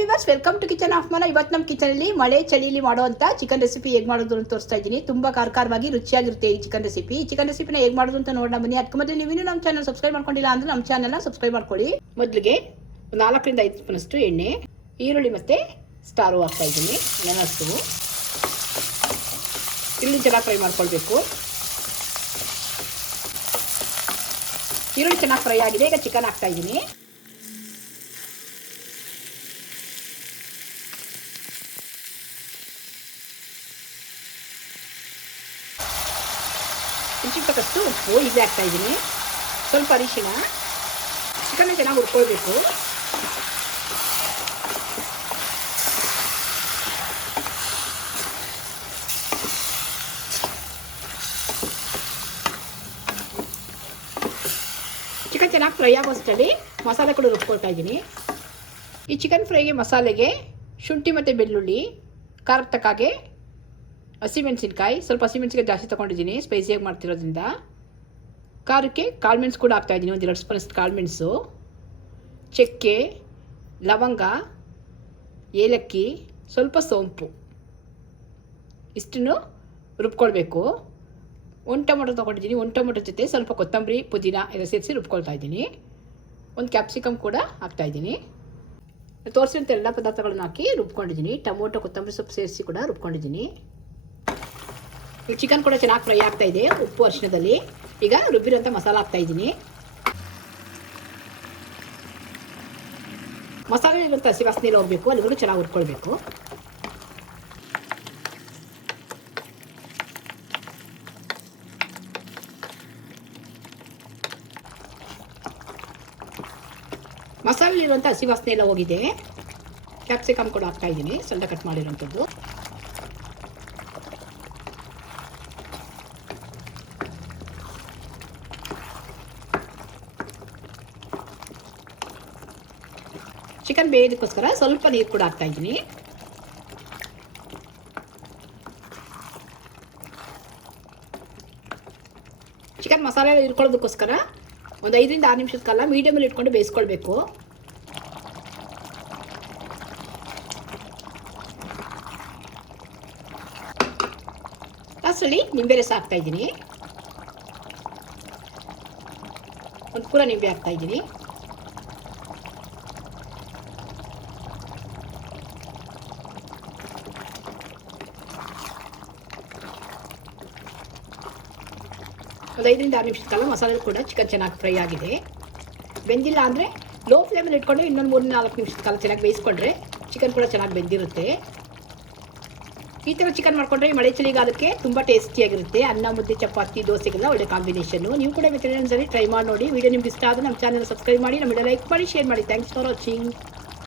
Viewers welcome to kitchen of Mana ಇವತ್ತು ನಮ್ಮ ಕಿಚನಲ್ಲಿ ಮಳೆ ಚಳಿಲಿ ಮಾಡುವಂಥ ಚಿಕನ್ ರೆಸಿಪಿ ಹೇಗೆ ಮಾಡೋದು ಅಂತ ತೋರಿಸ್ತಾ ಇದ್ದೀನಿ. ತುಂಬ ಕಾರ್ಕಾರವಾಗಿ ರುಚಿಯಾಗಿರುತ್ತೆ ಈ ಚಿಕನ್ ರೆಸಿಪಿ ಈ ಚಿಕನ್ ರೆಸಿಪಿನ ಹೇಗೆ ಮಾಡೋದು ಅಂತ ನೋಡೋಣ ಬನ್ನಿ. ಅದಕ್ಕೆ ಮೊದಲು ನೀವು ನಮ್ಮ ಚಾನಲ್ ಸಬ್ಸ್ಕ್ರೈಬ್ ಮಾಡ್ಕೊಂಡಿಲ್ಲ ಅಂದ್ರೆ ನಮ್ಮ ಚಾನಲ್ನ ಸಬ್ಸ್ಕ್ರೈಬ್ ಮಾಡ್ಕೊಳ್ಳಿ. ಮೊದಲಿಗೆ ನಾಲ್ಕರಿಂದ ಐದು ಸ್ಪೂನಷ್ಟು ಎಣ್ಣೆ, ಈರುಳ್ಳಿ ಮತ್ತು ಸ್ಟಾರು ಹಾಕ್ತಾ ಇದ್ದೀನಿ. ಮೆಣಸು. ಈರುಳ್ಳಿ ಚೆನ್ನಾಗಿ ಫ್ರೈ ಮಾಡ್ಕೊಳ್ಬೇಕು. ಈರುಳ್ಳಿ ಚೆನ್ನಾಗಿ ಫ್ರೈ ಆಗಿದೆ ಈಗ ಚಿಕನ್ ಹಾಕ್ತಾ ಇದ್ದೀನಿ. ರುಚಿಗೆ ತಕ್ಕಷ್ಟು ಉಪ್ಪು ಇದೇ ಹಾಕ್ತಾ ಇದ್ದೀನಿ ಸ್ವಲ್ಪ ಅರಿಶಿನ ಚಿಕನ್ನ ಚೆನ್ನಾಗಿ ಹುರ್ಕೊಳ್ಬೇಕು. ಚಿಕನ್ ಚೆನ್ನಾಗಿ ಫ್ರೈ ಆಗೋಷ್ಟಲ್ಲಿ ಮಸಾಲೆ ಕೂಡ ರುಬ್ಕೊಳ್ತಾ ಇದ್ದೀನಿ ಈ ಚಿಕನ್ ಫ್ರೈಗೆ ಮಸಾಲೆಗೆ ಶುಂಠಿ ಮತ್ತು ಬೆಳ್ಳುಳ್ಳಿ ಖಾರಕ್ಕೆ ತಕ್ಕಾಗೆ ಹಸಿಮೆಣಸಿನ್ಕಾಯಿ ಸ್ವಲ್ಪ ಹಸಿಮೆಣಸಿನ್ಕಾಯಿ ಜಾಸ್ತಿ ತೊಗೊಂಡಿದ್ದೀನಿ. ಸ್ಪೈಸಿಯಾಗಿ ಮಾಡ್ತಿರೋದ್ರಿಂದ. ಖಾರಕ್ಕೆ ಕಾಳುಮೆಣಸು ಕೂಡ ಹಾಕ್ತಾಯಿದ್ದೀನಿ ಒಂದು ಎರಡು ಸ್ಪೂನಷ್ಟು ಕಾಳುಮೆಣಸು ಚಕ್ಕೆ, ಲವಂಗ, ಏಲಕ್ಕಿ, ಸ್ವಲ್ಪ ಸೋಂಪು. ಇಷ್ಟನ್ನು ರುಬ್ಕೊಳ್ಬೇಕು. ಒಂದು ಟೊಮೊಟೊ ತೊಗೊಂಡಿದ್ದೀನಿ. ಒಂದು ಟೊಮೊಟೊ ಜೊತೆ ಸ್ವಲ್ಪ ಕೊತ್ತಂಬರಿ, ಪುದೀನ ಎಲ್ಲ ಸೇರಿಸಿ ರುಬ್ಕೊಳ್ತಾ ಇದ್ದೀನಿ. ಒಂದು ಕ್ಯಾಪ್ಸಿಕಮ್ ಕೂಡ ಹಾಕ್ತಾಯಿದ್ದೀನಿ ತೋರಿಸಿದಂಥ ಎಲ್ಲ ಪದಾರ್ಥಗಳನ್ನು ಹಾಕಿ ರುಬ್ಕೊಂಡಿದ್ದೀನಿ. ಟೊಮೊಟೊ, ಕೊತ್ತಂಬರಿ ಸೊಪ್ಪು ಸೇರಿಸಿ ಕೂಡ ರುಬ್ಕೊಂಡಿದ್ದೀನಿ. ಈಗ ಚಿಕನ್ ಕೂಡ ಚೆನ್ನಾಗಿ ಫ್ರೈ ಆಗ್ತಾ ಇದೆ, ಉಪ್ಪು ಅರ್ಶಿನದಲ್ಲಿ ಈಗ ರುಬ್ಬಿರೋಂಥ ಮಸಾಲ ಹಾಕ್ತಾ ಇದ್ದೀನಿ. ಮಸಾಲೆ ಇರುವಂಥ ಹಸಿ ವಾಸನೆಯಲ್ಲಿ ಹೋಗಬೇಕು ಅಲ್ಲಿಗೂ ಚೆನ್ನಾಗಿ ಹುರ್ಕೊಳ್ಬೇಕು. ಮಸಾಲೆಲಿರುವಂಥ ಹಸಿ ವಾಸನೆ ಎಲ್ಲ ಹೋಗಿದೆ. ಕ್ಯಾಪ್ಸಿಕಮ್ ಕೂಡ ಹಾಕ್ತಾ ಇದ್ದೀನಿ ಸಣ್ಣ ಕಟ್ ಮಾಡಿರೋಂಥದ್ದು ಚಿಕನ್ ಬೇಯೋದಕ್ಕೋಸ್ಕರ ಸ್ವಲ್ಪ ನೀರು ಕೂಡ ಹಾಕ್ತಾ ಇದ್ದೀನಿ. ಚಿಕನ್ ಮಸಾಲೆ ಇಟ್ಕೊಳ್ಳೋದಕ್ಕೋಸ್ಕರ ಒಂದು ಐದರಿಂದ ಆರು ನಿಮಿಷದ ಕಾಲ ಮೀಡಿಯಮಲ್ಲಿ ಇಟ್ಕೊಂಡು ಬೇಯಿಸ್ಕೊಳ್ಬೇಕು. ಲಾಸ್ಟಲ್ಲಿ ನಿಂಬೆ ರಸ ಹಾಕ್ತಾ ಇದ್ದೀನಿ. ಒಂದು ಪೂರ ನಿಂಬೆ ಹಾಕ್ತಾ ಒಂದು ಐದರಿಂದ ಆರು ನಿಮಿಷದ ಕಾಲ ಮಸಾಲೆ ಕೂಡ ಚಿಕನ್ ಚೆನ್ನಾಗಿ ಫ್ರೈ ಆಗಿದೆ. ಬೆಂದಿಲ್ಲ ಅಂದರೆ ಲೋ ಫ್ಲೇಮಲ್ಲಿ ಇಟ್ಕೊಂಡು ಇನ್ನೊಂದು ಮೂರು ನಾಲ್ಕು ನಿಮಿಷದ ಕಾಲ ಚೆನ್ನಾಗಿ ಬೇಯಿಸ್ಕೊಂಡ್ರೆ ಚಿಕನ್ ಕೂಡ ಚೆನ್ನಾಗಿ ಬೆಂದಿರುತ್ತೆ. ಈ ಥರ ಚಿಕನ್ ಮಾಡಿಕೊಂಡ್ರೆ ಮಳೆ ಚಳಿಗಾಲಕ್ಕೆ ತುಂಬ ಟೇಸ್ಟಿಯಾಗಿರುತ್ತೆ ಅನ್ನ, ಮುದ್ದೆ, ಚಪಾತಿ, ದೋಸೆಗೆಲ್ಲ ಒಳ್ಳೆ ಕಾಂಬಿನೇಷನ್ನು ನೀವು ಕೂಡ ವೆಜಿಟೇರಿಯನ್ಸಲ್ಲಿ ಟ್ರೈ ಮಾಡಿ ನೋಡಿ. ವಿಡಿಯೋ ನಿಮ್ಗೆ ಇಷ್ಟ ಆದರೆ ನಮ್ಮ ಚಾನಲ್ ಸಬ್ಸ್ಕ್ರೈಬ್ ಮಾಡಿ, ನಮ್ಮ ಲೈಕ್ ಮಾಡಿ ಶೇರ್ ಮಾಡಿ. Thanks for watching